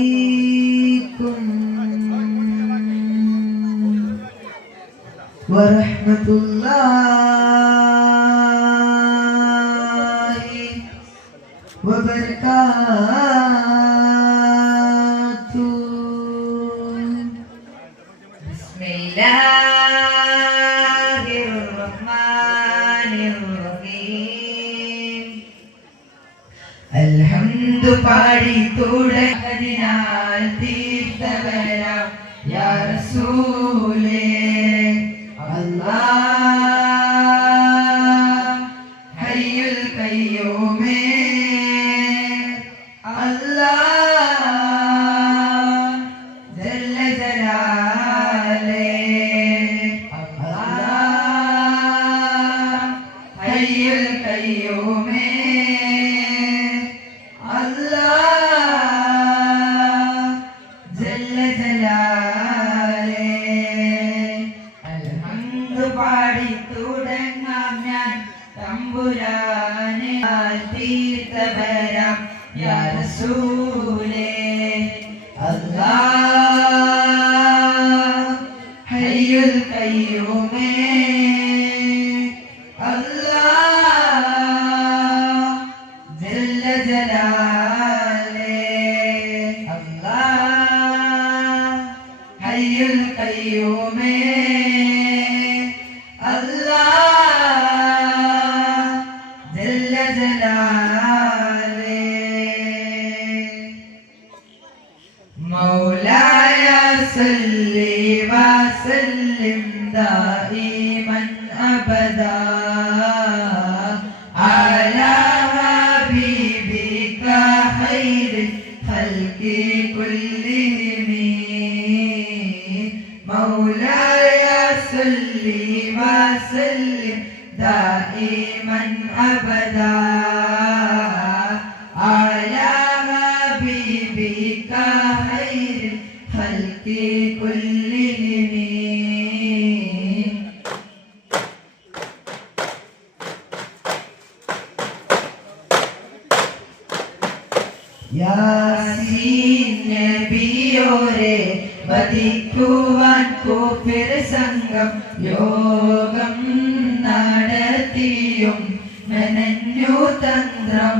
عليكم ورحمة الله وبركاته. بسم الله الرحمن الرحيم. الحمد പാടി തുടങ്ങിനാൽ തീർത്തവരാം യാ റസൂലേ അല്ലാഹ് ഹയ്യുൽ ഖയ്യൂമേ അല്ലാഹ് ജല്ല ജലാലേ അല്ലാഹ് ഹയ്യുൽ ഖയ്യൂമേ അല്ലാഹ് ജല്ല ജലാലേ. അൽഹംദു പാടി തുടങ്ങാം ഞാൻ തമ്പുരാനെ തീർത്തവരാം യാ റസൂലേ അല്ലാഹ് ഹയ്യുൽ ഖയ്യൂമേ അല്ലാഹ് ജല്ല ജലാലേ അല്ലാഹ് ഹയ്യുൽ ഖയ്യൂമേ അല്ലാഹ് ജല്ല ജലാലേ. മൗലായ സല്ലി വസല്ലിം ദായിമൻ അബദാ അലാ ഹബീബിക ഖൈറിൽ ഖൽഖി കുല്ലിഹിം. മൗലായ സല്ലി വസല്ലിം ദായിമൻ അബദാ അലാ ഹബീബിക ഖൈറിൽ ഖൽഖി കുല്ലിഹിം. യാസീൻ നബിയോരെ വധിക്കുവാൻ കൂഫിർ സംഘം യോഗം നടത്തിയും മെനഞ്ഞു തന്ത്രം